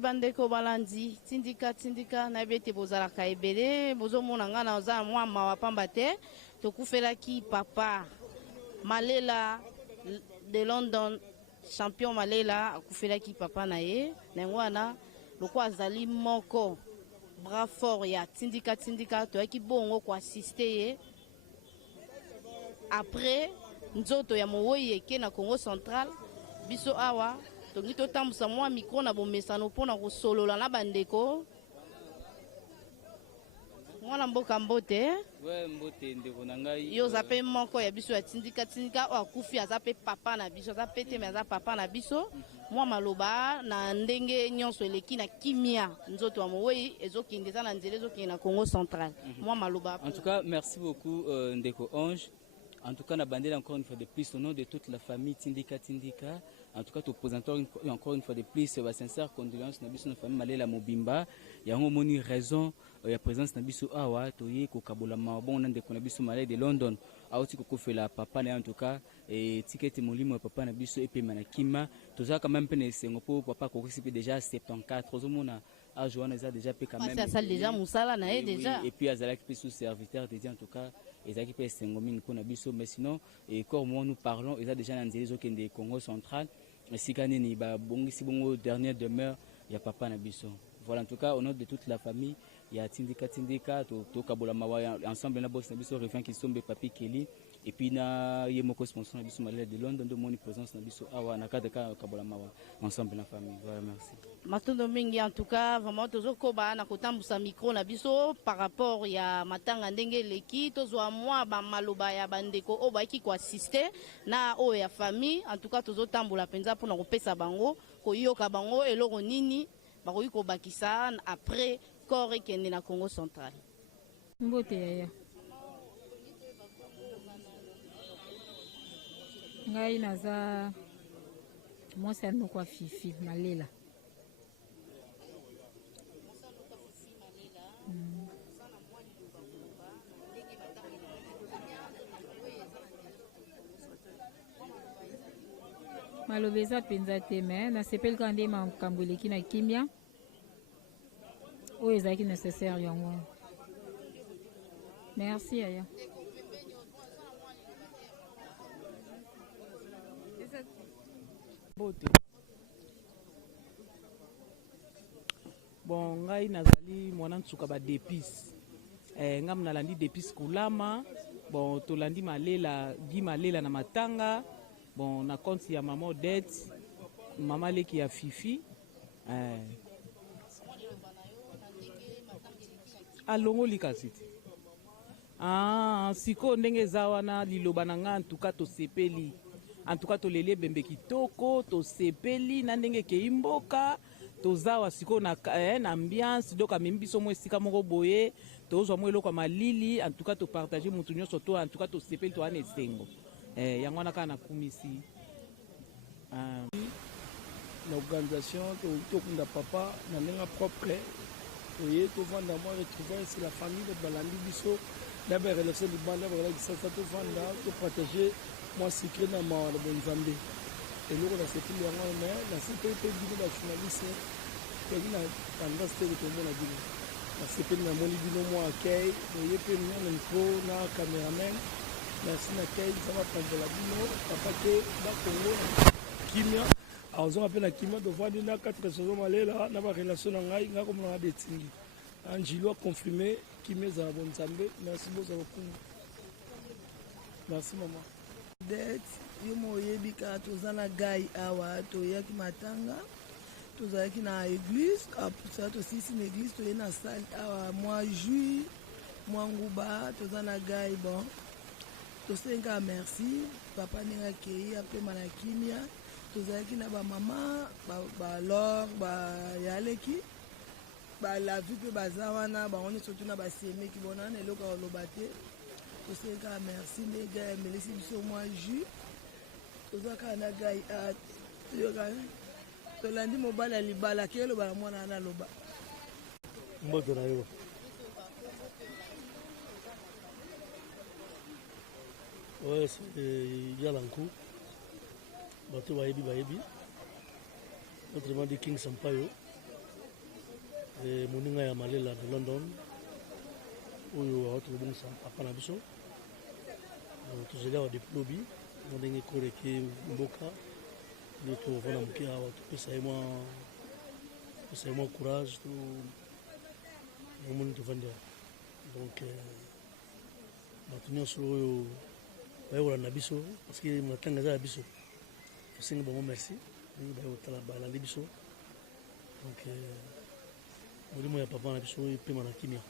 bandeko balandi tindika na bete bozalaka ebele bozomona nga na oza mwa mawa pamba te tokufelaki papa Malela de London, champion Malela akufelaki papa na ye na wana lokwa azali moko bras fort ya tindika toyaki bongo ko assister ye après nzoto ya mowoyi eke na Congo Central biso awa tongi totambusa mwa micro na bomesano mpona kosolola na bandeko mwana mboka mbote mbote ndeko na ngai yo za pe moko ya biso ya tindika o akufi aza pe papa na biso aza pe te me aza papa na biso mwa maloba na ndenge nyonso eleki na kimia nzoto wa mowoyi ezokende eza na nzela ezokende na Congo Central mwa maloba. En tout cas merci beaucoup ndeko Ange. En tout cas, on a bandé encore une fois de plus au nom de toute la famille Tindika. En tout cas, tu présentes encore une fois de plus ma sincère condoléance na biso na famille Malela Mobimba. Il y a une raison ya présence na biso awa toye ko kabola mabon na ndeko na biso Malela de London. Aoti ko fela papa na en tout cas et ticket molimo papa na biso et na kima. Toza quand même pene sengo po papa ko recipe déjà 74 ozomona a Joana za déjà pe quand même. Ça déjà musala na e déjà. Et puis azalaki pe sous serviteur de Dieu en tout cas. Ezaki pe sengo mini ko na biso mais sinon et comme nous parlons ils a déjà dans les okende Congo Central. Sikane ni ba bongisi bongo dernière demeure ya papa na biso. Voilà en tout cas au nom de toute la famille il y a Tindika to kabola mawa ensemble na boss na biso revient qui sombe papi Kelly et puis na yemoko sponsor na biso Malela de London de mon présence na biso awa na cadre ka kabola mawa ensemble na famille. Voilà merci. Matondo mingi en tout cas vraiment tozokoba na kotambusa micro na biso par rapport ya matanga ndenge leki tozwa mwa ba maloba ya bandeko o ba ki ko assister na o ya famille en tout cas tozotambola penza pour na kopesa bango koyoka bango eloko nini bakoyi ko bakisa après corps ekende na Congo Central. Mbote yaya ngai naza mwasi anokwa Fifi Malela. Maloba eza penza te me nasepelika nde makambo eleki na kimia oyo ezalaki nécessaire yango. Merci yaya. Bon ngai nazali mwana nsuka ba depis ngam nalandi depis kulama bon tolandi Malela Gi Malela na matanga bon na compte ya maman Odette mama leki ya Fifi alongoli kasiti siko ndenge eza wana liloba na nga antuka tosepeli antuka toleli ebembe kitoko tosepeli na ndenge kei mboka tozawa siko na ambiance donc amemi biso mwa esika moko boye tozwa mwa eloko ya malili antuka topartage mutu nyonso to antuka tosepeli towana esengo yango wana kaka nakumisi na organisation tokunda papa na ndenge propre oye tovanda mwa retrouvaille c'est la famille de balandi biso na barelation libanda bakolakisasa tovanda topartage mwa secret na mawa na bonzambe eloko nasepeli yango me nasepeli mpe bino bajournaliste toki na tendance te kotomona bino nasepeli namoni bino mwa accueil oye mpe mia na micro na cameraman merci na kei nzambe apambola bino papa te bakongo kimia azonga mpe na kimia tovandi na 4 saison Malela na barelation na ngai ngai komonanga detingi angilo aconfirme kimia ezala bonzambe merci bozala kungu merci mama det yo moyebi kaka toza na gai awa toyaki matanga tozalaki na église apusala tosilisi na église toye na sale awa mwa jui mwa nguba toza na gai bon tosenga merci papa ndenge akei apema na kimia tozalaki na bamama balor bayaleki balavi mpe baza wana bango nyonso tuna basiemeki bona na eloko ya koloba te tosenga merci nde gai amelisi biso mwa jus toza kaka na gai tolandi mobali ya libala ke eloba na mwana wana aloba mboto na yo ouais c'est yalanku bato bayebi autrement dit King Sampaio moninga ya malela de London oyo awatobongisa papa na biso tozali awa depuis lobi ndenge koreke mboka nde tovanda moke awa topesa ye mwa courage omoni tovandi awa donc bato nyonso oyo baye kolanda biso parce que matanga eza ya biso tosengi bango merci ndenge baye kotala balandi biso donc molimo ya papa na biso epema na kimia.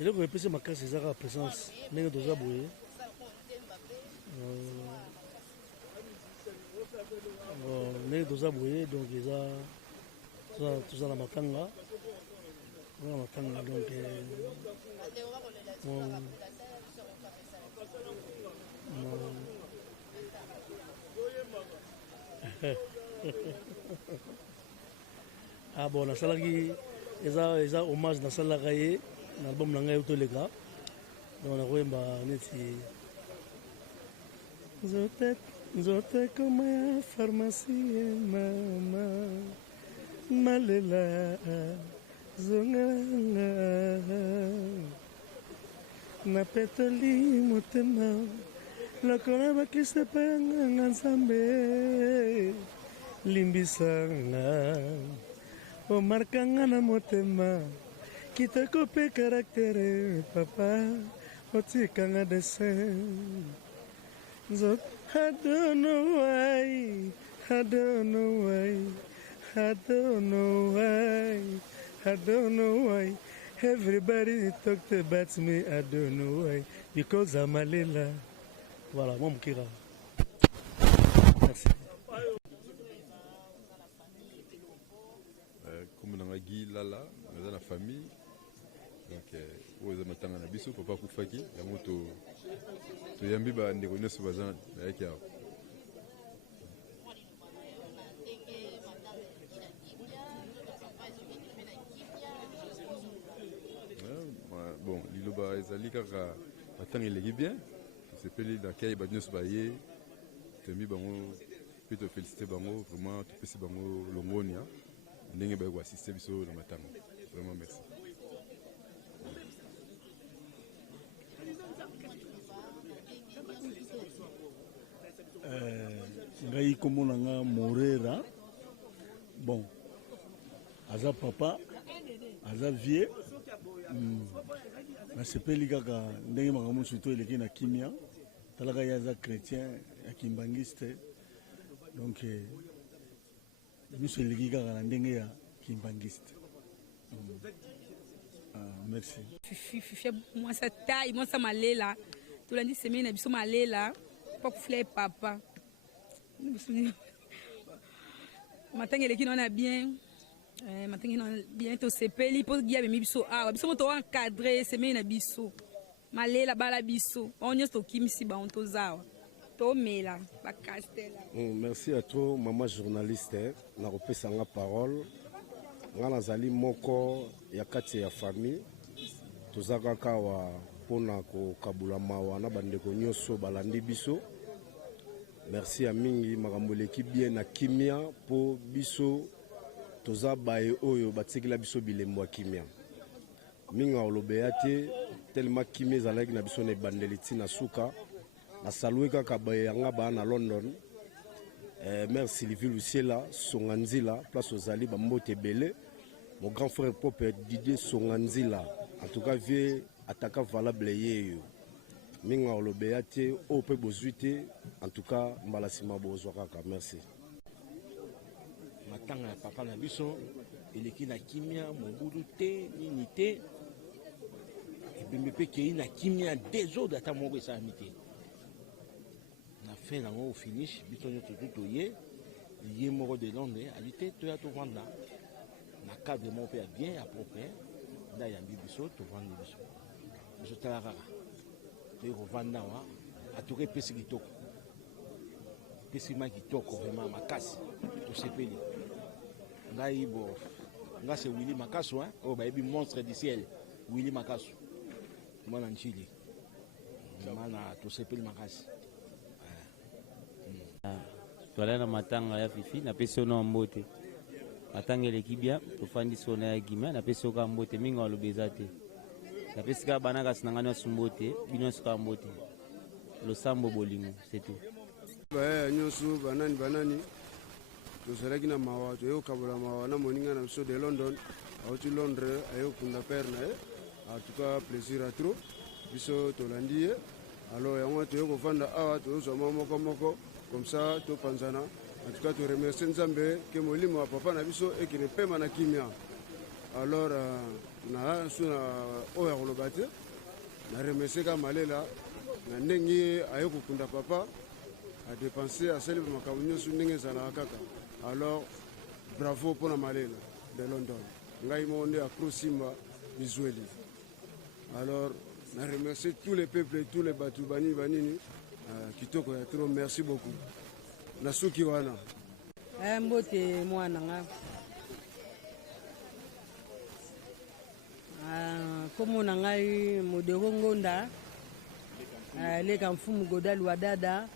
eloko epesi makasi ezaka présence ndenge toza boye ndenge toza boye donc toza na matanga donc ah bon nasalaki eza hommage nasalaka ye na album na ngai otoleka donc nakoyemba neti nzote koma ya pharmacie mama malela zonganga napetoli motema lokola bakiste mpe yanganga nzambe limbisanga omarkanga na motema kitoko mpe karaktere papa otikanga dessin I don't know why, I don't know why, I don't know why, I don't know why. Everybody talked about me, I don't know why, because I'm a Lila. Voilà, mon kira. Merci. Comme dans la Guy Lala, dans la famille, donc où ils ont tanga na biso papa kufaki, ya moto to yambi ba ndeko nyoso bazana yaki awo. Bon, liloba ezali kaka matanga eleki bien, sepeli na kai ba nyoso baye, tombi bango pe to féliciter bango, vraiment to pesi bango longonia, ndenge ba ko assister biso na matanga. Vraiment merci. Ngai komona nga Morera, bon, aza papa, aza vie, nasepeli kaka ndenge makambo surtout eleki na kimia, talaka ye aza chrétien, ya kimbangiste, donc miso eleki kaka na ndenge ya kimbangiste. Merci. Fifi mwasa tai, mwasa malela, tulandi semeni na biso malela, pa kufule papa. Matanga eleki na bien, matanga na bien to sepeli po gia bemi biso awa, biso moto encadrer semeni na biso. Malela bala biso, onyo to kimisi ba onto zawa. To mela ba castela. Merci à toi maman journaliste, na repesa nga parole. Nga nazali moko ya kati ya famille. Tozaka kawa pona ko kabula mawa na bandeko nyoso balandi biso. Merci à mingi makambo leki bien na kimia po biso toza bae oyo batikila biso bilembo ya kimia. Minga olobeya te tellement kimia ezalaki na biso na bandeli tina suka. Na salue kaka bae yanga ba na London. Mère Sylvie Luciela Songanzila place ozali bambote belé. Mon grand frère propre Didier Songanzila. En tout cas vieux attaquant valable yeyo. Minga olobeya te ope bozuite en tout cas mbalasima bozwaka merci. Matanga ya papa na biso eleki na kimia mobudu te nini te ebembe pe kei na kimia désordre ata moko esalami te na fin nango au finish biso nyonso toye ye moko de Londres ali te toya tovanda na cadre moko mpe ya bien ya propre nda yambi biso tovandi biso biso tala kaka toye kovanda wa atoka epesi kitoko epesi ma kitoko vraiment makasi tosepeli ngai bo nga c'est Willy Makasu hein oh ba monstre du ciel Willy Makasu mwana nchili mana tosepeli makasi toala na matanga ya fifi napesi ono mbote matanga eleki bien tofandisi ono ya gimia napesi oka mbote mingi waloba eza te napesi kaka bana kasi na ngai nyonso mbote bino nyonso kaka mbote losambo bolingo c'est tout baya nyonso banani tozalaki na mawa toye kokabola mawa na moninga na biso de London auti Londres aye kokunda pere na ye en tout cas plaisir à trop biso tolandi ye alors yango toye kovanda awa tozozwa moko comme ça topanzana en tout cas to remercier Nzambe ke molimo wa papa na biso ekine pema na kimia alors na suna oya koloba te na remercier ka malela na ndenge aye kokunda papa a dépenser à celle makambo nyonso ndenge ezalaka kaka alors bravo mpona malela de London ngai mo nde akro simba bizueli alors na remercier tous les peuples tous les batu banini kitoko ya trop merci beaucoup na suki wana mbote mwana nga komo na ngai modero ngonda leka mfumu Godal wa dada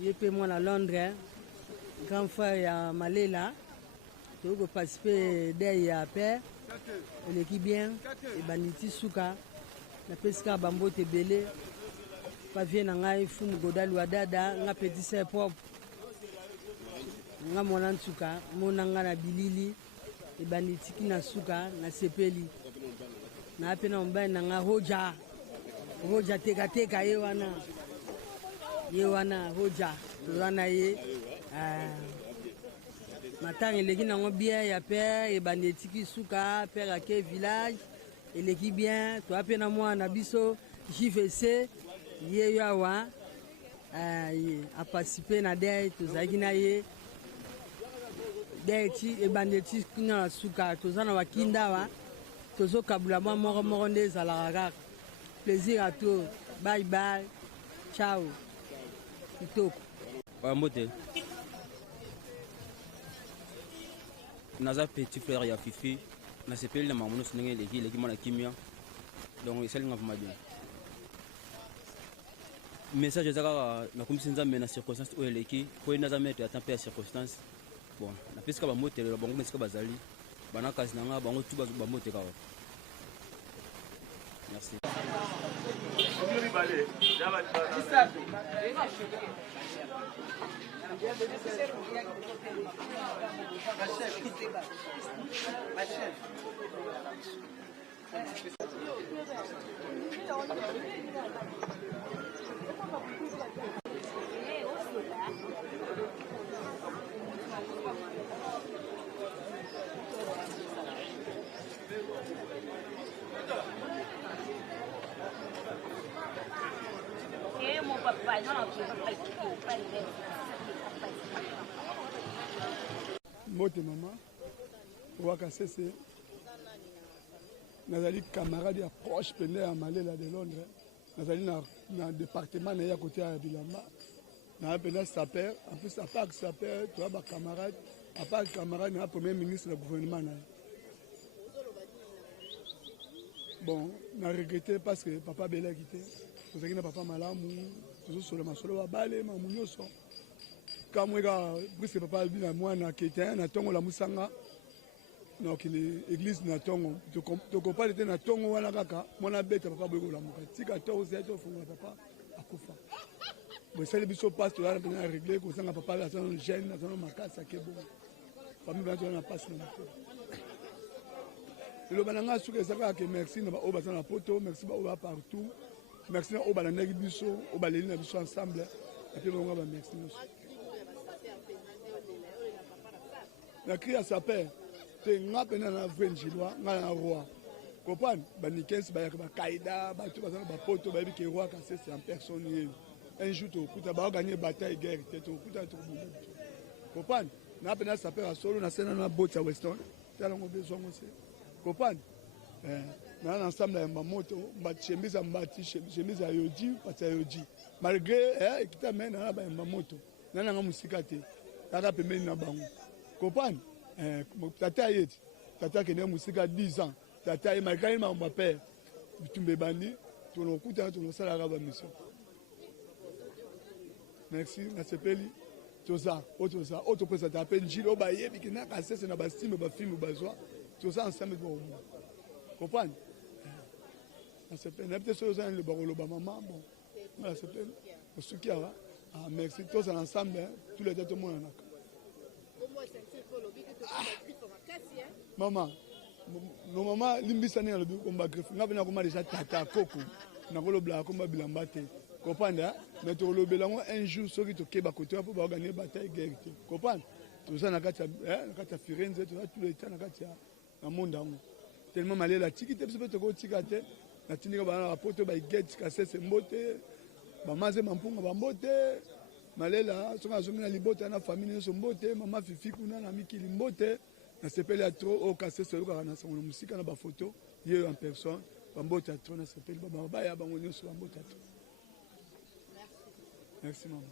ye pe mwana Londres grand frère ya malela toko participer dei ya père eleki bien ebaniti suka na pesika bambote belé pa vie na ngai fumu Godal wa dada nga petit sœur propre nga mwana nsuka mona nga na bilili ebanitiki na suka na sepeli na ape na mobali na nga hoja tekateka ye wana hoja wana ye matanga eleki nango bien ya père ebanitiki suka père ake village eleki bien to ape na mwana biso JVC ye yo awa a participer na dei tozalaki na ye deti ebandeti kuna na suka toza na bakinda awa tozokabula mwa moko nde ezalaka kaka plaisir à toi bye bye ciao kitoko mbote naza petit frère ya fifi nasepeli na mamono ndenge eleki mwana kimia donc esalinga mpama bien message eza kaka nakomisi Nzambe na circonstance oyo eleki po ye naza maître ata mpe ya circonstance bon napesika bamotelelo bango mesika bazali bana kasi na nga bango tu bamote kaka merci Mote mama waka sese nazali camarade ya proche pende ya malela de Londres nazali na département na ya côté ya Bilamba na penda saper en plus à part saper tu as ba camarade à part camarade na premier ministre du gouvernement na bon na regretté parce que papa bela quitté tozaki na papa malamu tozosolo masolo babale mamu nyonso kamweka puisque papa albi na mwana ketin na tongo la musanga donc l'église na tongo tokopali te na tongo wana kaka mwana beta papa boyeko la muka tika tongo se to funga papa akufa bosali biso passe tola na régler ko sanga papa la sono jeune na sono makasa kebo pami ba to na passe na muka le bananga suka saka ke merci na ba o basana poto merci ba o ba partout merci na o balanda biso o baleli na biso ensemble et puis on va merci la crie à sa père te nga pena na venjilwa nga na roi comprendre banikens ba yaka ba kaida ba tu ba ba poto ba bi ke roi ka c'est en personne un jour to kuta ba gagner bataille guerre te to kuta to comprendre na pena sa père solo na sena na bota western tala ngo besoin ngo c'est comprendre na ensemble ya mamoto ba chemise mbati chemise ya yoji pata yoji malgré ekita mena na ba mamoto na nga musika te tata pembeni na bango comprendre tata yeti tata qui est musique à 10 ans. Tata est malgré mon père. Tu me bandis, tu le coûtes, tu le sers à la mission. Merci, merci Peli. Tout ça, autre président, tu appelles Gilles, au baillet, puis qui n'a qu'à cesser dans bastime, au film, au besoin. Tout ça ensemble pour moi. Comprends? C'est peine. Peut-être que c'est le barreau, le maman. Bon, voilà, c'est peine. Au soutien, merci. Tous ensemble, tous les deux, tout le monde. Maman, nos mamans, l'imbissane à l'objet comme bagref. Nous avons déjà tata coco. Nous avons le blanc comme bilambate. Comprends? Mais tu as le blanc un jour, ceux qui te québent à côté pour organiser bataille guerre. Comprends? Tout ça, nous avons Firenze, tout le temps, dans le monde. Tellement malé la tiki, tu peux te dire na tindika bana rapoto ba get kasese mbote ba maze mampunga ba mbote malela songa zonga libota na famille so mbote mama fifi kuna na mikili mbote na sepeli ya trop o kasese luka na songa musika na ba photo ye en personne ba mbote ya trop na sepeli ba ba ya bango nyoso ba mbote ya trop. Merci maman.